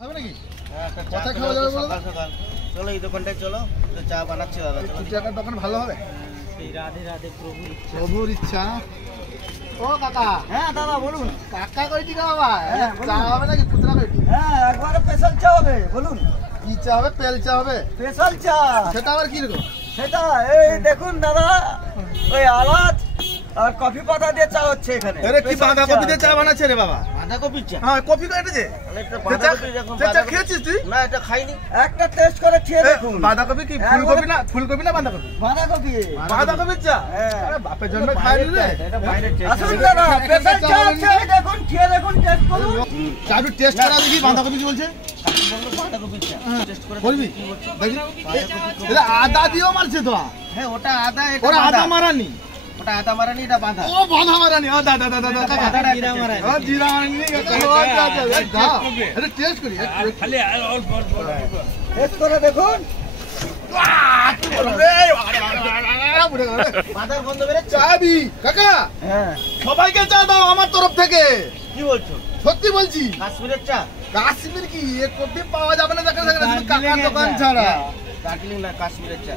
হবে নাকি? হ্যাঁ, একটা চা কোথায় খেলে খাওয়া যাবে তো বলো? সকাল সকাল। চলো এই দোকানটায় চলো, তো চা বানাচ্ছি দাদা। চলো কুটি টাকার দোকান ভালো হবে? সেই রাধে রাধে প্রভুর ইচ্ছা। প্রভুর ইচ্ছা। ও কাকা, হ্যাঁ দাদা বলুন। কাকা কইটি কা বাবা? হ্যাঁ, চা হবে নাকি খুচরা কইটি? হ্যাঁ একবারে স্পেশাল চা হবে, বলুন। কি চা হবে? পেল চা হবে? স্পেশাল চা। সেটা আবার কি রকম? সেটা এই দেখুন দাদা, ওই আলাদ আর কফি পাতা দিয়ে চা হচ্ছে এখানে। আরে কি Special বাঁধাকপি দিয়ে চা বানাচ্ছে রে বাবা? বাঁধাকপির চা? হ্যাঁ, কফি কইটা যে? তাহলে একটা চা বাঁধাকপি দেখুন। চা খেয়েছিস তুই? না, এটা খাইনি। একটা টেস্ট করে খেয়ে দেখুন। বাঁধাকপি কি ফুলকপি না? ফুলকপি না বাঁধাকপি? বাঁধাকপি। বাঁধাকপির চা? হ্যাঁ। আরে বাপের জন্য খাইনি রে। এটা বাইরের টেস্ট। আসুন দাদা, স্পেশাল চা আছে, এই দেখুন, খেয়ে দেখুন, টেস্ট করুন। চা একটু টেস্ট করা দেখি বাঁধাকপি কি বলছে? বললো বাঁধাকপির চা। টেস্ট করে করবি? কি বলছে? দেখি। এটা আদা দিয়েও মারছে তো। হ্যাঁ, ওটা আদা, এটা ওরা আদা বাঁধা। মারানি। ওটা আদা মারানি, এটা বাঁধা। ও বাঁধা মারানি। ও দাদা দাদা দাদা কাকা। বাঁধাটা জিরা মারানি। ও জিরা মারানি কাকা। ও আচ্ছা আচ্ছা। দাও। এটা টেস্ট করি। খালি অল্প অল্প অল্প। টেস্ট করে দেখুন। বাঁধার গন্ধ বেরোচ্ছে। চাবি কাকা, হ্যাঁ সবাইকে চা দাও আমার তরফ থেকে। কি বলছো? সত্যি বলছি। কাশ্মীরের চা? কাশ্মীর কি এ কফি পাওয়া যাবে না, দেখা কাকার দোকান ছাড়া। দার্জিলিং না, কাশ্মীরের চা।